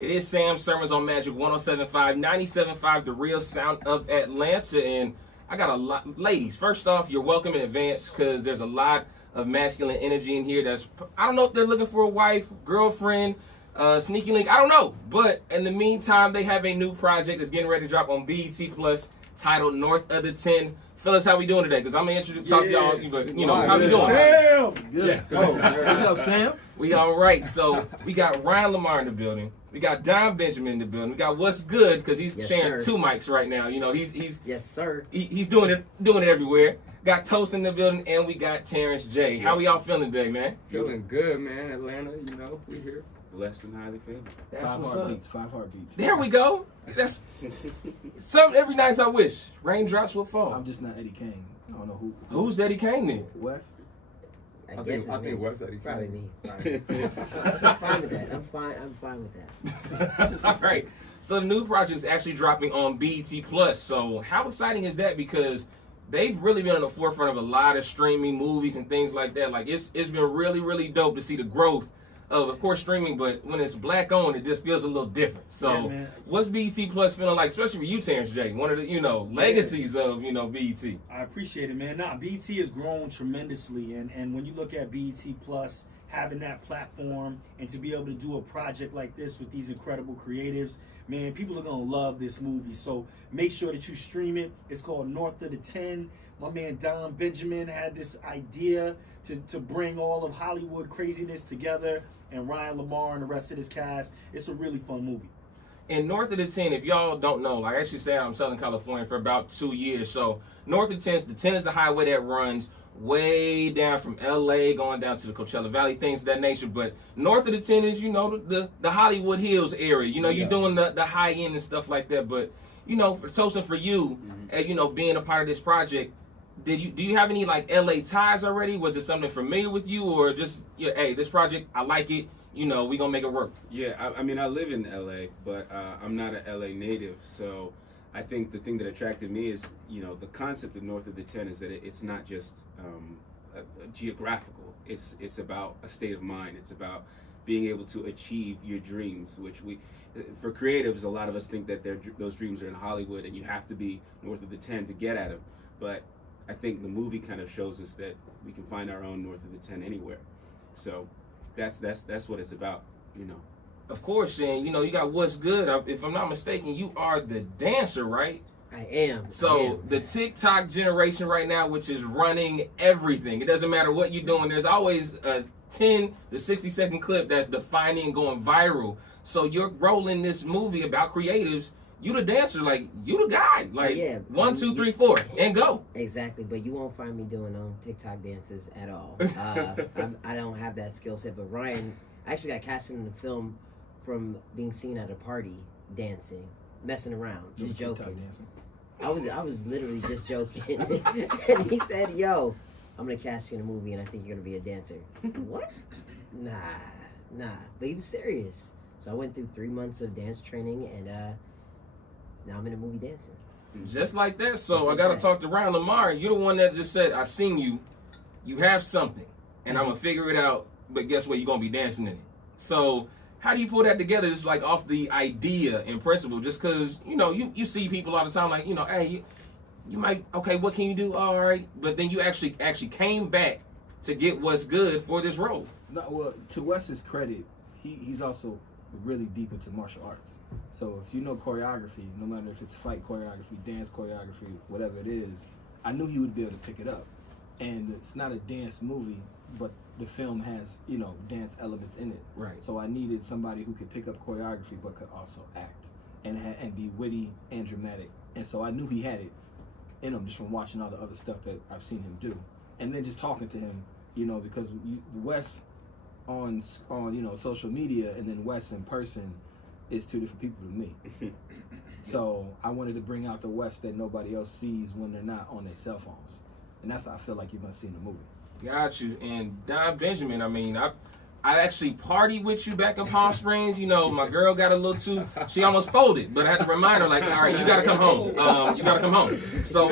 It is Sam Sirmons on Magic 107.5, 97.5, the real sound of Atlanta. And I got a lot. Ladies, first off, you're welcome in advance because there's a lot of masculine energy in here. I don't know if they're looking for a wife, girlfriend, sneaky link. I don't know. But in the meantime, they have a new project that's getting ready to drop on BET Plus titled North of the 10. Fellas, how we doing today? Because I'm going to talk to y'all, but, how we doing? Sam! Good. Yeah. What's up, Sam? We all right. So we got Rhyan LaMarr in the building. We got Don Benjamin in the building. We got Wuz Good because he's sharing two mics right now. You know, he's yes, sir. He's doing it everywhere. Got Tosin in the building, and we got Terrance J. How we all feeling today, man? Feeling good, man. Atlanta, we here. Blessed and highly favored. That's Five heartbeats. There we go. That's something every night I wish. Raindrops will fall. I'm just not Eddie Kane. I don't know who. Who's Eddie Kane then? Wes? I think Wes Eddie Kane. Probably me. I'm fine with that. I'm fine with that. All right. So the new project is actually dropping on BET Plus. So how exciting is that? Because they've really been on the forefront of a lot of streaming movies and things like that. Like it's been really, really dope to see the growth of course, streaming, but when it's black owned, it just feels a little different. So, what's BET Plus feeling like, especially for you, Terrance J, one of the legacies of BET? I appreciate it, man. BET has grown tremendously, and when you look at BET Plus, having that platform and to be able to do a project like this with these incredible creatives, man, people are gonna love this movie. So make sure that you stream it. It's called North of the 10. My man Don Benjamin had this idea to bring all of Hollywood craziness together, and Rhyan LaMarr and the rest of this cast. It's a really fun movie. And North of the 10, if y'all don't know, I actually stayed out in Southern California for about 2 years. So North of the 10 is the highway that runs way down from LA going down to the Coachella Valley, things of that nature. But North of the 10 is, the Hollywood Hills area. You're doing the high end and stuff like that. But, for Tosin, for you, and, being a part of this project, do you have any like LA ties already? Was it something familiar with you, or just hey, this project, I like it, we gonna make it work? Yeah, I mean, I live in LA, but I'm not an LA native, so I think the thing that attracted me is, the concept of North of the 10 is that it's not just geographical. It's about a state of mind. It's about being able to achieve your dreams, which for creatives, a lot of us think that those dreams are in Hollywood, and you have to be North of the 10 to get at them. But I think the movie kind of shows us that we can find our own North of the 10 anywhere. So that's what it's about, Of course, and you got Wuz Good. If I'm not mistaken, you are the dancer, right? I am. So the TikTok generation right now, which is running everything. It doesn't matter what you're doing. There's always a 10 to 60 second clip that's defining and going viral. So you're rolling this movie about creatives. You the dancer, like you the guy, like 1, 2, 3, 4, and go. Exactly, but you won't find me doing TikTok dances at all. I don't have that skill set. But Rhyan actually got casted in the film from being seen at a party dancing, messing around, just joking. I was literally just joking, and he said, "Yo, I'm gonna cast you in a movie, and I think you're gonna be a dancer." What? Nah. But he was serious. So I went through 3 months of dance training, and now I'm in a movie dancing. Just like that. So I got to talk to Rhyan LaMarr. You're the one that just said, I seen you. You have something. And I'm going to figure it out. But guess what? You're going to be dancing in it. So how do you pull that together just like off the idea and principle? Just because, you see people all the time like, hey, you might, okay, what can you do? All right. But then you actually came back to get what's good for this role. No, well, to Wes's credit, he's also really deep into martial arts. So if you know choreography, no matter if it's fight choreography, dance choreography, whatever it is, I knew he would be able to pick it up. And it's not a dance movie, but the film has, dance elements in it. Right. So I needed somebody who could pick up choreography but could also act and be witty and dramatic. And so I knew he had it in him just from watching all the other stuff that I've seen him do. And then just talking to him, because Wes on social media and then Wes in person is two different people to me. So I wanted to bring out the Wes that nobody else sees when they're not on their cell phones. And that's how I feel like you're going to see in the movie. Got you. And Don Benjamin, I mean, I actually partied with you back in Palm Springs. You know, my girl got a little too, she almost folded, but I had to remind her, like, all right, you got to come home. You got to come home. So,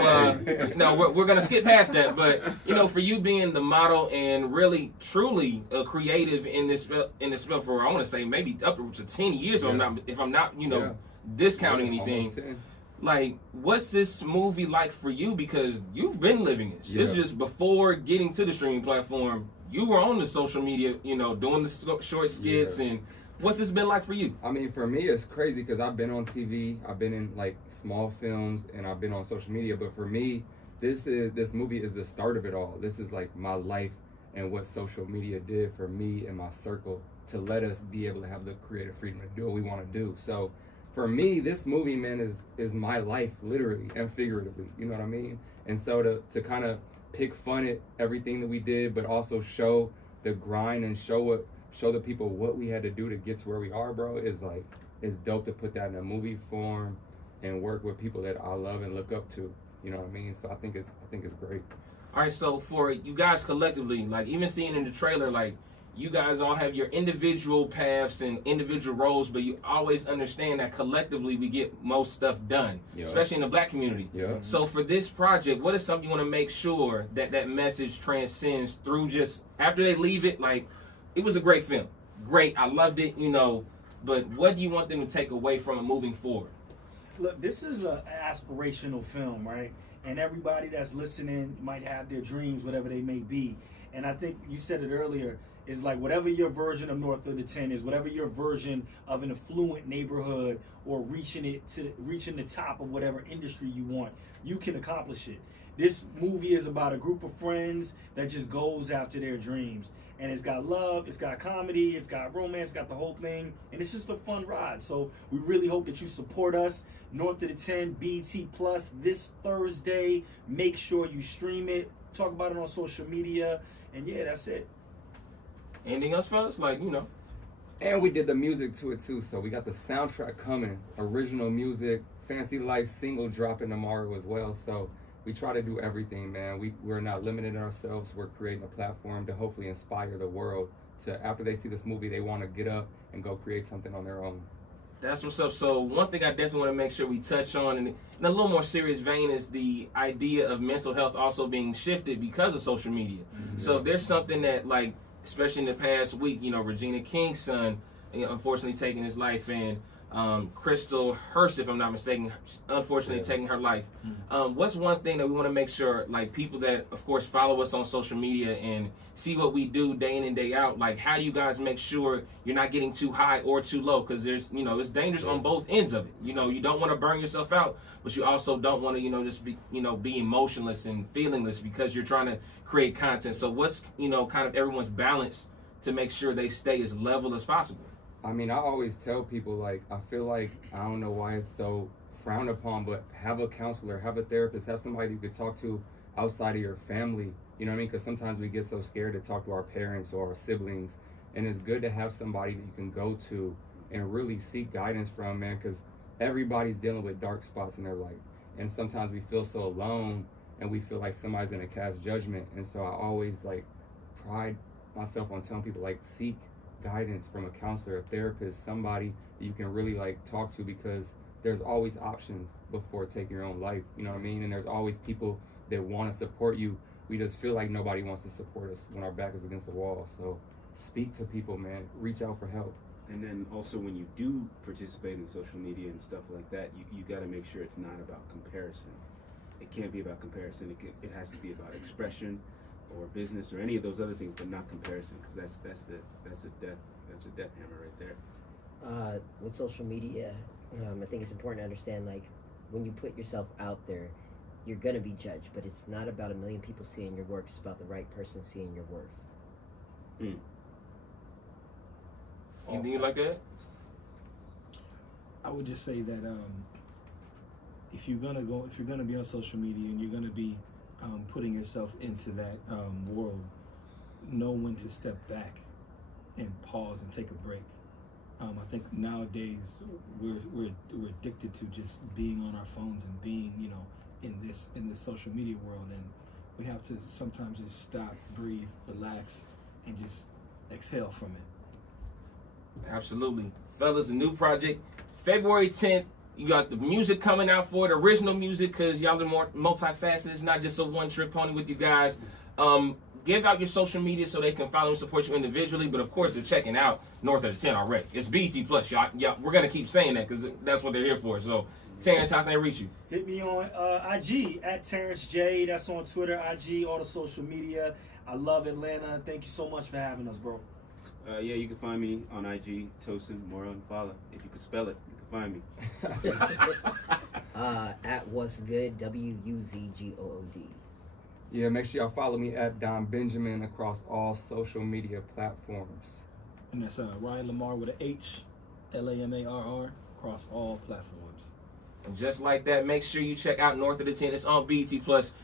no, we're going to skip past that. But, you know, for you being the model and really, truly creative in this field for, I want to say, maybe upwards of 10 years, if I'm not, you know, discounting anything. Like, what's this movie like for you? Because you've been living this. It's just before getting to the streaming platform, you were on the social media, you know, doing the short skits, and what's this been like for you? I mean, for me, it's crazy because I've been on TV, I've been in like small films, and I've been on social media. But for me, this movie is the start of it all. This is like my life and what social media did for me and my circle to let us be able to have the creative freedom to do what we want to do. So for me, this movie, man, is my life, literally and figuratively. You know what I mean? And so to kind of pick fun at everything that we did, but also show the grind and show the people what we had to do to get to where we are, bro, is like, it's dope to put that in a movie form and work with people that I love and look up to. You know what I mean? So I think it's great. All right, so for you guys collectively, like even seeing in the trailer, like you guys all have your individual paths and individual roles, but you always understand that collectively we get most stuff done, especially in the Black community. So for this project, what is something you want to make sure that message transcends through just after they leave it? Like, it was a great film. Great. I loved it, you know, but what do you want them to take away from it moving forward? Look, this is an aspirational film, right? And everybody that's listening might have their dreams, whatever they may be. And I think you said it earlier, is like whatever your version of North of the 10 is, whatever your version of an affluent neighborhood or reaching the top of whatever industry you want, you can accomplish it. This movie is about a group of friends that just goes after their dreams. And it's got love, it's got comedy, it's got romance, it's got the whole thing. And it's just a fun ride. So we really hope that you support us. North of the 10, BET Plus, this Thursday. Make sure you stream it. Talk about it on social media. And yeah, that's it. Anything else, fellas? Like, you know. And we did the music to it too, so we got the soundtrack coming, original music, Fancy Life single dropping tomorrow as well. So we try to do everything, man. We're not limiting ourselves. We're creating a platform to hopefully inspire the world to, after they see this movie, they want to get up and go create something on their own. That's what's up. So one thing I definitely want to make sure we touch on in a little more serious vein is the idea of mental health also being shifted because of social media. So if there's something that, like, especially in the past week, you know, Regina King's son, unfortunately taking his life, and Crystal Hurst, if I'm not mistaken, unfortunately taking her life. What's one thing that we want to make sure, like people that, of course, follow us on social media and see what we do day in and day out, like how do you guys make sure you're not getting too high or too low? Because there's, you know, it's dangerous on both ends of it. You know, you don't want to burn yourself out, but you also don't want to, you know, just be, you know, be emotionless and feelingless because you're trying to create content. So what's, you know, kind of everyone's balance to make sure they stay as level as possible? I mean, I always tell people, like, I feel like, I don't know why it's so frowned upon, but have a counselor, have a therapist, have somebody you could talk to outside of your family. You know what I mean? Because sometimes we get so scared to talk to our parents or our siblings. And it's good to have somebody that you can go to and really seek guidance from, man, because everybody's dealing with dark spots in their life. And sometimes we feel so alone and we feel like somebody's going to cast judgment. And so I always, like, pride myself on telling people, like, seek guidance from a counselor, a therapist, somebody that you can really, like, talk to, because there's always options before taking your own life. You know what I mean? And there's always people that want to support you. We just feel like nobody wants to support us when our back is against the wall. So speak to people, man. Reach out for help. And then also when you do participate in social media and stuff like that, you got to make sure it's not about comparison. It can't be about comparison. It has to be about expression or business or any of those other things, but not comparison, because that's a death hammer right there. With social media, I think it's important to understand, like, when you put yourself out there, you're gonna be judged, but it's not about a million people seeing your work. It's about the right person seeing your worth. Anything you like that? I would just say that if you're gonna be on social media and you're gonna be putting yourself into that world, know when to step back and pause and take a break. I think nowadays we're addicted to just being on our phones and being, you know, in this social media world, and we have to sometimes just stop, breathe, relax, and just exhale from it. Absolutely. Fellas, a new project. February 10th, you got the music coming out for it, original music, because y'all are more multifaceted. It's not just a one-trick pony with you guys. Give out your social media so they can follow and support you individually, but of course they're checking out North of the 10 already. It's BT Plus, y'all. We're going to keep saying that because that's what they're here for. So, Terrance, how can they reach you? Hit me on IG at Terrance J. That's on Twitter, IG, all the social media. I love Atlanta. Thank you so much for having us, bro. Yeah, you can find me on IG, Tosin Morohunfola. If you can spell it, you can find me. At Wuz Good, WUZGOOD. Yeah, make sure y'all follow me at Don Benjamin across all social media platforms. And that's Rhyan LaMarr with an H, LAMARR, across all platforms. And just like that, make sure you check out North of the 10. It's on BT Plus.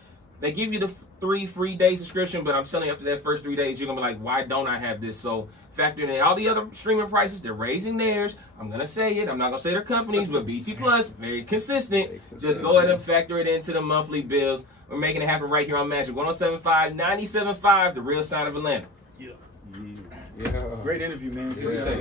They give you the 3 free day subscription, but I'm telling you, after that first 3 days, you're going to be like, why don't I have this? So factor in all the other streaming prices. They're raising theirs. I'm going to say it. I'm not going to say their companies, but BT Plus, very consistent. Just go ahead and factor it into the monthly bills. We're making it happen right here on Magic 107.5, 97.5, the real sound of Atlanta. Yeah. Yeah. Great interview, man. Good Yeah. to say.